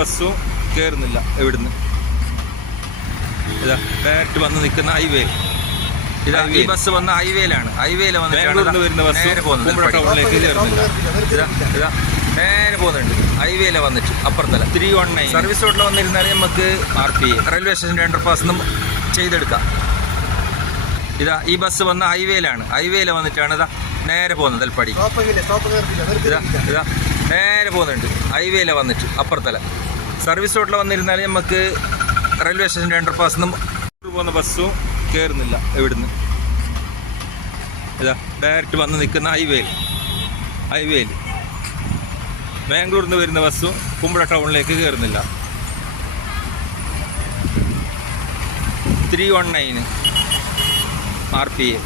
ബസ്സും കയറുന്നില്ല. എവിടുന്ന് ഇതാ ഡയറക്റ്റ് വന്ന് നിൽക്കുന്ന ഹൈവേ. ഇതാ ഈ ബസ് വന്ന ഹൈവേയിലാണ്. ഹൈവേയിൽ വന്നിട്ട് വരുന്ന ബസ് കുമ്പഴ ടൗണിലേക്ക് കയറുന്നില്ല. ഇതാ ഇതാ നേരെ പോകുന്നുണ്ട്. ഹൈവേയിലെ വന്നിട്ട് അപ്പുറത്തല്ല 319 സർവീസ് റോഡിൽ വന്നിരുന്നാൽ നമുക്ക് RPA റെയിൽവേ സ്റ്റേഷൻ്റെ അണ്ടർപാസ് ചെയ്തെടുക്കാം. ഇതാ ഈ ബസ് വന്ന ഹൈവേയിലാണ്. ഹൈവേയിൽ വന്നിട്ടാണ് ഇതാ നേരെ പോകുന്നത്. എൽപ്പാടി ഇതാ ഇതാ നേരെ പോകുന്നുണ്ട്. ഹൈവേയിലെ വന്നിട്ട് അപ്പുറത്തല്ല സർവീസ് റോഡിൽ വന്നിരുന്നാൽ നമുക്ക് റെയിൽവേ സ്റ്റേഷൻ്റെ അണ്ടർപാസ് പോകുന്ന ബസ്സും കയറുന്നില്ല. എവിടുന്ന് ഇതാ ഡയറക്റ്റ് വന്ന് നിൽക്കുന്ന ഹൈവേയിൽ ബാംഗ്ലൂരിൽ നിന്ന് വരുന്ന ബസ്സും കുമ്പഴ ടൗണിലേക്ക് കയറുന്നില്ല. 319 RPA